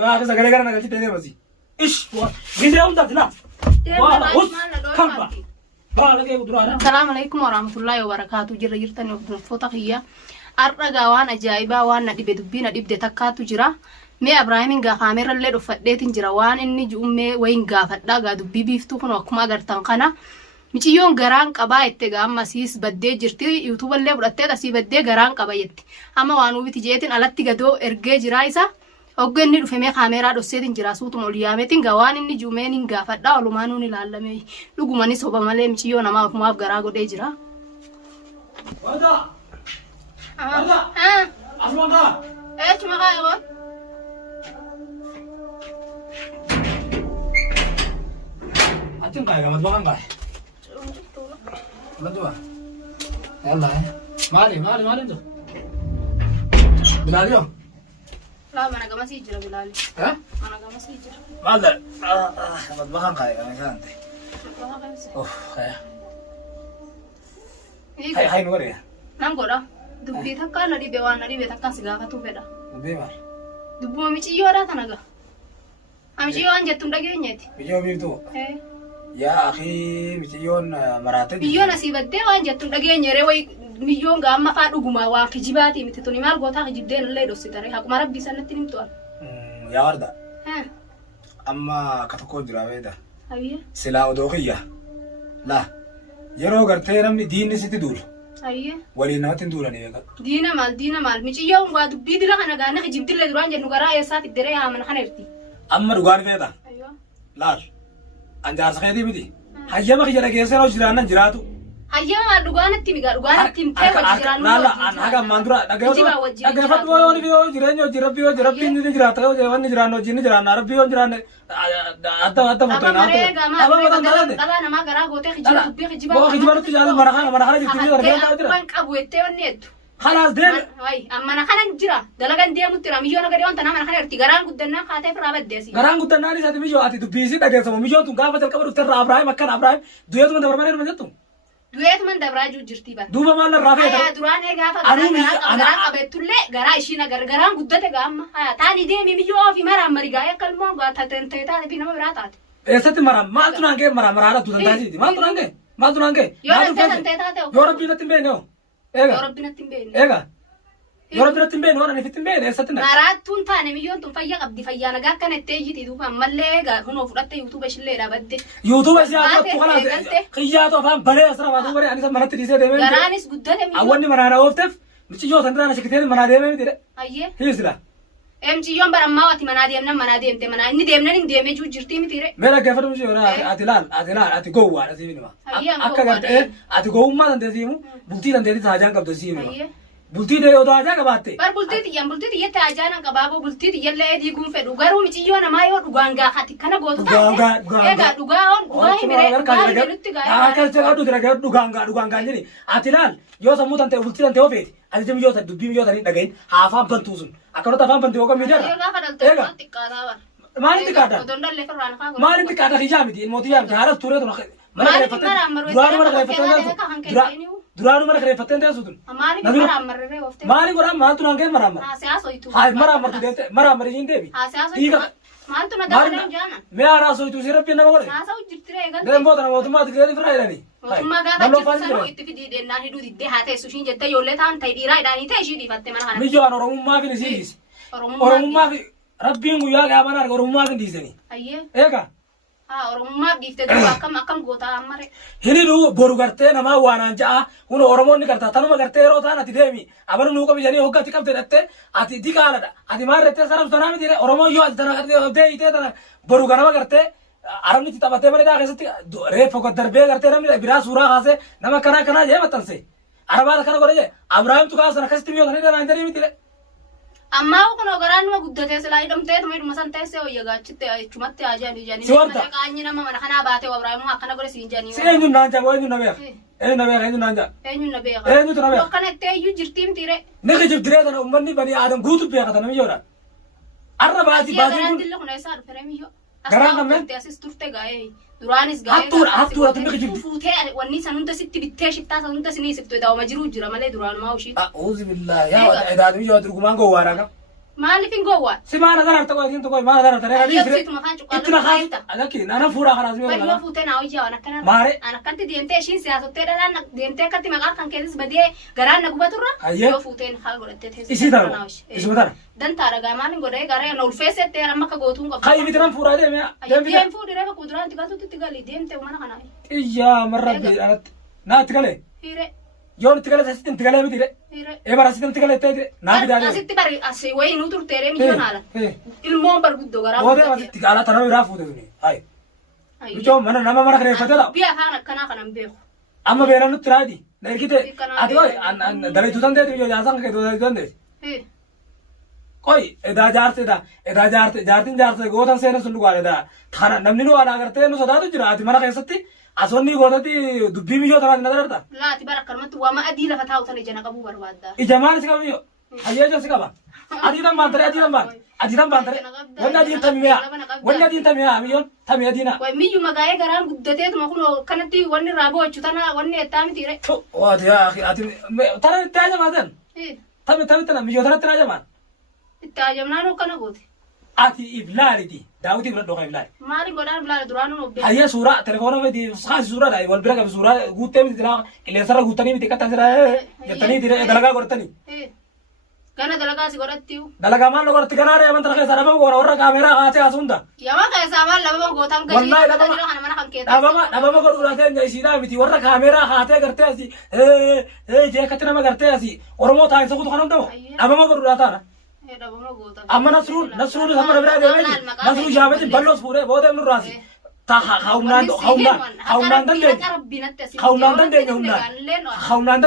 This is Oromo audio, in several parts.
Waa kasa garee gara nagalchi ta'ee deemasi. Ish gisee hundaati na. Waa hus kamba. Baala kee kuduraadha. Assalamu alaikum warahmatullahi wabarakatuh. Jirra jirtanii hordoftoota kiyya. Har'a waan ajaa'ibaa waan na dhibe dubbii na dhibde takkaatu jira. Mee Abrahaamin gaafameerallee dhuffadheetiin jira waan inni ju'ummee wayin gaafadhaa gaa dubbii biiftuu kun akkuma agartan kana. Miciyyoon garaan qabaa itti gaamma siis baddee jirti yuutuuballee fudhattee asii baddee garaan qaba jetti. Amma waan ubiti jeetiin alatti gadoo ergee jira isa. Ogganni dhufemee kaameeraa dhosseetiin jira suutuma ol yaameetiin gaa waan inni ju'umeen hin gaafadhaa olumaanuun ilaallamee dhugumanis soba malee miciyyoo namaa ofumaaf garaa godhee jira. Wada. Wada. Asmaka. Cuma kaya ko? Atin kaya ka matbakan kaya. Matba. Yalla mali to. Bilal yo. La mana gama sih jira Bilal. Ha? Mana gama sih jira. Malda. Matbakan kaya kan. Oh, kaya. Hai nuwar ya. Nam goda. Dubbi takka na dibe waan na dibe takka si gaafatu fedha. Dubbi maal? Dubbuma miciyyoodha tanaga. Miciyyo waan jettuun dhageenyeeti. Micciyoo biiftuu. Yaa akhi miciyyoon maraate. Biyyoon asii baddee waan jettuun dhageenyeree wayi miyyoon gaamma faa dhugumaa waan kijibaati miti tuni maal gootaa kijibdeen illee dhossitare haquma rabbii sanatti nimtu'an. Yaa warda. Amma akka tokko jira beeta. Ayye. Silaa odoo kiyya. Laa yeroo gartee namni diinni sitti duulu. Ayye. Waliin namatti hin duulanii beeka. Diina maal miciyyoon waa dubbii dila kana gaana kijibdillee duraan jennu garaa eessaati deree haamana kana irti. Amma dhugaan feeta. Ayyo. Laal. Anjaarsa keetii miti. Hayyama kiyya dhageessee hojii jiraannan jiraatu. Hayyama dhugaanatti migaa dhugaanatti himtee hojii jiraannu. Laala an haga ammaan dura dhaggeeffatu yoo jireenya hojii rabbii hojii rabbii ni jiraata yoo wanni jiraannu hojii ni jiraanna rabbii yoo jiraanne adda murtee naa ta'e. Dhalaa namaa garaa gootee kijiba dubbii kijiba. Boo kijiba nutti jaalatu mana kana jirti ni argaa jira. Kan qabu ettee wanni jettu. Khalaas deemi. Wayi amma kana jira dalagan deemutti ra miyyoon gadee wanta nama kana irti garaan guddannaa kaatee firaa baddeesi. Garaan guddannaa ni sadi miyyoo ati dubbiisi dhageessamu miyyoon tun gaafa jalqaba dhufte irraa Abrahaam akkana Abrahaam du'eetuma dabarmanee dhuma jettu. Du'eetuma dabraa jirti ba. Duuba maal irraa feeta. Duraan gaafa garaa qabeettullee garaa ishiin garaan guddate gaamma. Taani deemi miyyoo ofii maraan marigaa yakkalmoo taatee taate fi nama biraa taate. Eessatti maraan maaltu naan ga'e maraadha tu tantaasiiti maaltu naan ga'e. Yoo rabbiin natti hin beekne hoo. Yoo rabbiin natti hin beekne waan ani ifitti hin beekne eessatti na. Maraattuun taane miyyoon tun fayyaa qabdi fayyaa nagaa akkana itti eeyyiti duuba ammallee egaa kunoo fudhatte yuutuuba ishillee dhaabadde. Yuutuuba ishee akka kanaas qiyyaatu afaan balee asirra baatu baree anis manatti dhiisee deemee. Garaanis guddate miyyoon. Awwanni manaa na oofteef michiyyoo san duraan ashikitee manaa deemee miti dhe. Ayyee. Hiisila. Miciyyoon barammaa wati manaa deemnan manaa deemte manaa inni deemnan hin deemee jiru jirtii miti re. Mee dhaggeeffatu michiyyoo ati laal ati gowwaadha siif nima. Akka gartee ati gowwummaa dandeessi himu bultii dandeessi taajaan qabdu siif nima. Bultii dee yoo taajaa qabaatte. Bar bultii xiyya taajaan qabaaboo bultii xiyyallee diiguun fedhu garuu miciyyoo namaa yoo dhugaan gaafatti kana gootu taate. Egaa dhugaa himiree dhugaa himirutti gaa'ee. Akka jedhu dira dhugaan gaa jedhi ati laal yoo sammuu tante bultii tante yoo feeti ati jimi yoo dubbii yoo tanii dhagahin haafaan bantuu sun akkanota afaan bantee yoo miidiyarra. Egaa xiqqaataa bara. Maaliin xiqqaata? Odondalle firraan afaan godhu. Maaliin xiqqaata hijaa miti ilmootii yaa miti haala turee tun mana kireeffattee duraanu mana kireeffattee teessu tun. Maali godhaan maaltu naan ga'e maraamar. Haa maraamartu deemte maraamarri hin deebi. Maaltu na dabalee jaana. Mee haaraa soituu si rabbiin nama godhe. Haasa'u jirtiree eegalte. Deemboota na mootummaa ati gadi firaa jedhani. Mootummaa gaafa jirtu itti fidii deennaan hidhuu diddee haa teessu ishiin jette ijoollee ta'an ta'e dhiiraa hidhaanii ta'e ishii dhiifatte mana kana. Miyyoo an oromummaa fi nisiis. Oromummaa fi rabbiin guyyaa gaafana arga oromummaa fi dhiisanii. Ayyee. Eega. Oromummaa dhiiftee duuba akkam gootaa ammare. Hiniidhu boru gartee namaa waanaan ja'a kun oromoonni gartaa tanuma gartee yeroo ta'an ati deemi abanu nuu qabi jedhanii hogga ati qabde dhatte ati diqaaladha ati maal rettee sarabsu tanaa miti oromoon yoo ati tana gartee hiitee tana boru ganama gartee arabni itti taphattee bareedaa keessatti reeffa darbee gartee namni biraa suuraa kaasee nama kanaa jee maxxanse arabaata kana godhe jee Abrahaamtu kaasan akkasitti miyyoo tanii danaan jedhanii miti. Amma kun ogaraan nama guddatee silaa hidhamtee tuma hidhuma san teessee wayya gaachitte achumatti haajanii janii. Si warta. Qaanyi nama mana kanaa baatee Abrahaamuu akkana godhe siin janii. Si eenyuun naan jaa eenyuun na beeka. Eenyuun na beeka eenyuun naan jaa. Eenyuun na beeka. Eenyuutu na beeka. Akkana itti eeyyuu jirtii mitiire. Ni kijibdiree tana uummanni banii aadam guutu beeka tana miyyoodha. Arra baatii kun. Garaan dille kun eessaa dhufere miyyoo. Garaan kammee. Asis turte gaa'ee. Duraanis gaa'ee. Hattuudha tunni kijibdi. Fuutee wanni san hunda sitti bittee shittaa san hunda sinii siftu daawama jiruu jira malee duraanumaa ushii. Uuzi billaa yaa edaaduu yoo durgumaan gowwaadhaa qaba. مالي فين جوات سمعنا ذرة تقول أنت تقول ما ذرة ترى أيوة سيت ما كان شقال إتنا خاص لكن أنا فورا خلاص مين بل ولا فوتين أو جا أنا كنا ماري أنا كنت دينتي شين سياسة ترى أنا دينتي كنت مقال كان كيس بدي قران نقبة ترى أيه فوتين خال قلت تهس إيش ده إيش بدنا دن تارا قامان قرأي قرأي نول فيس ترى ما كقوتون قبل خاي بيتنا فورا ده ميا ديم فود رأي كودران تقال تتقال ديم تي وما نخنا إياه مرة أنا نا تقله هيرة يوم تقله ستين تقله بديره هيرة إيه برا ستين تقله تدري نا بداره أسيت بري أسي وين نوتر ترى مليون على إيه المهم بربودو قرام هو ده بس تقاله ترى يرافو ده مني هاي يوم أنا نما مرة خير فتلا بيا كنا بيخو أما بينا نترادي نركيته أدوي أن دلائل تودان ده تيجي جالسان كده تودان ده إيه कोई एदा जारते गोतन सेना सुन लुगा एदा थाना नमनिनो वाला करते नो सदा तो जिराती मरा कैसती असोनी गोतती दुब्बी मियो तना नदरता لا تبارك كلمة وما أدي لفتاة وتاني جنا كبو بروادا इजमान सिका मियो हये जो सिका बा अदिदम बांतरे अदिदम बांतरे वन्ना दिन तमिया मियो तमिया दिना وميجو مجاي قران قدتي ما كنا كنتي وني رابو أشوتنا وني تامي تيري واه يا أخي أتي ترى تاجا مادن إيه تامي تنا मियो ترى مان التاجمنا نو كنا قوتي أتي إبلاري دي داودي بلاد دوغا إبلاري ماري قدان بلا درانو نوبي هيا سورة تلفونه में दी सास सूरा दाई वल बिरका सूरा गुत्ते में दिला इलेसरा गुत्तनी में दिक्कत आसरा है यतनी दिरे दलगा करतनी إيه كنا دلقا سيقولتيو दलगा मान लोग तिगना रे मंत्र के सारा में और kamera आते आसुंदा يا ما كيسا ما لما قوتام كذي والله لما أنا ما نحن كذا नबा को उड़ाते हैं सीधा मिति और kamera आते करते ऐसी ए जे कतना में करते ऐसी और मो था ऐसा कुछ खाना दो नबा को उड़ाता ना إيه ده بما قوتام अम्मा नसरूल हमारे बिरा देवे नसरूल जावे बल्लोस पूरे बहुत है रासी ता खाउनान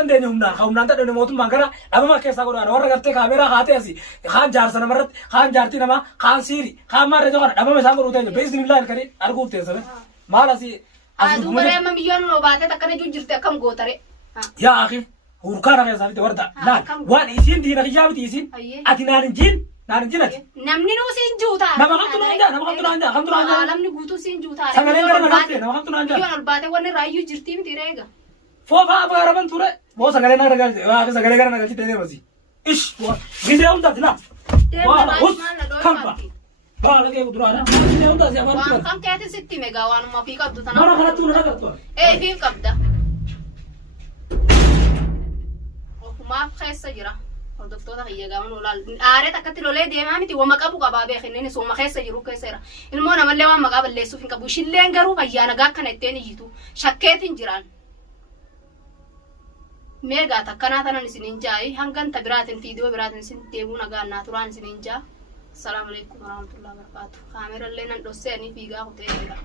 दे मोतुम मांगरा अब मा कैसा करो और करते kamera खाते ऐसी खान जार सन मरत खान जारती नमा खान सीरी खान मारे जो अब में सांग रोते हैं बेस दिन लाइन करी अरगु ते सब माल ऐसी तू करे हम मिलियन नो बातें तकने जो जिरते कम गोतरे या आखिर हुरकाना कैसा भी वर्दा ना वन इसिन दी ना जाव दी इसिन अति नारंजिन ati namni nu sin juuta nama kamtu nanja alamni guutu sin juuta sagalee gara nagatte nama kamtu nanja yon albaate wanni raayyu jirti miti reega foofa abaraban ture bo sagalee na ragal waa sagalee gara nagal tete masi ish video unda tina wala us kamba bala ke udurana video unda se abar waan kan keete sitti mega waan ma fi qabdu tana mara khala tu na kartu fi qabda ma khaysa jira دكتورة هي جامن ولا عارة تكتل ولا دي ما متي وما كابو كبابي خنني سو ما خيس يروح كسرة المهم ما اللي وما قابل ليسو فين كابو شلين جرو هيا أنا جاك كنت تاني جيتو شكيت إنجران ميجا تكنا تنا نسين جاي هم كان تبرات فيديو برات نسين تبونا قال ناتوران نسين جا السلام عليكم ورحمة الله وبركاته كاميرا اللي ندوسني فيجا هتيجا